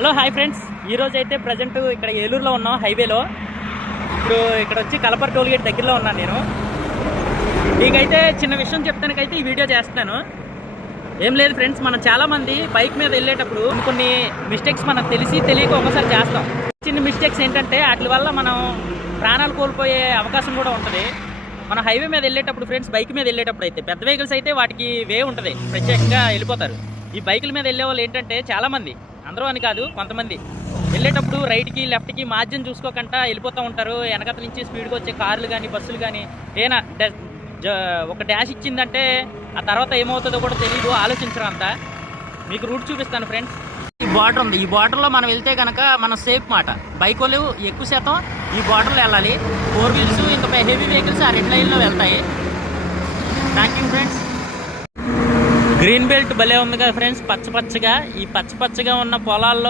Hello hi friends, ఈరోజు అయితే present ఇక్కడ ఏలూరులో ఉన్నాం హైవేలో. ఇప్పుడు ఇక్కడ వచ్చి కలపర్ టోల్గేట్ దగ్గరలో ఉన్నాను నేను. మీకైతే చిన్న విషయం చెప్తానికైతే ఈ వీడియో చేస్తాను. ఏం లేదు ఫ్రెండ్స్, మనం చాలామంది బైక్ మీద వెళ్ళేటప్పుడు కొన్ని మిస్టేక్స్ మనకు తెలియక ఒకసారి చేస్తాం. చిన్న మిస్టేక్స్ ఏంటంటే వాటి వల్ల మనం ప్రాణాలు కోల్పోయే అవకాశం కూడా ఉంటుంది. మనం హైవే మీద వెళ్ళేటప్పుడు ఫ్రెండ్స్, బైక్ మీద వెళ్ళేటప్పుడు అయితే పెద్ద వెహికల్స్ అయితే వాటికి వే ఉంటుంది, ప్రత్యేకంగా వెళ్ళిపోతారు. ఈ బైకుల మీద వెళ్ళే వాళ్ళు ఏంటంటే చాలామంది, అందరూ అని కాదు, కొంతమంది వెళ్ళేటప్పుడు రైట్కి లెఫ్ట్కి మార్జిన్ చూసుకోకుండా వెళ్ళిపోతూ ఉంటారు. వెనకత నుంచి స్పీడ్గా వచ్చే కార్లు కానీ బస్సులు కానీ ఏనా ఒక డాష్ ఇచ్చిందంటే ఆ తర్వాత ఏమవుతుందో కూడా తెలియదు, ఆలోచించరు అంతా. మీకు రూట్ చూపిస్తాను ఫ్రెండ్స్. ఈ బార్డర్ ఉంది, ఈ బార్డర్లో మనం వెళ్తే కనుక మనం సేఫ్ మాట. బైక్ వాళ్ళు ఎక్కువ శాతం ఈ బార్డర్లో వెళ్ళాలి. 4 వీల్స్ ఇంకా హెవీ వెహికల్స్ ఆ రెడ్ లైన్లో వెళ్తాయి. Thank you friends. Green belt భలే ఉంది కదా ఫ్రెండ్స్, పచ్చగా. ఈ పచ్చగా ఉన్న పొలాల్లో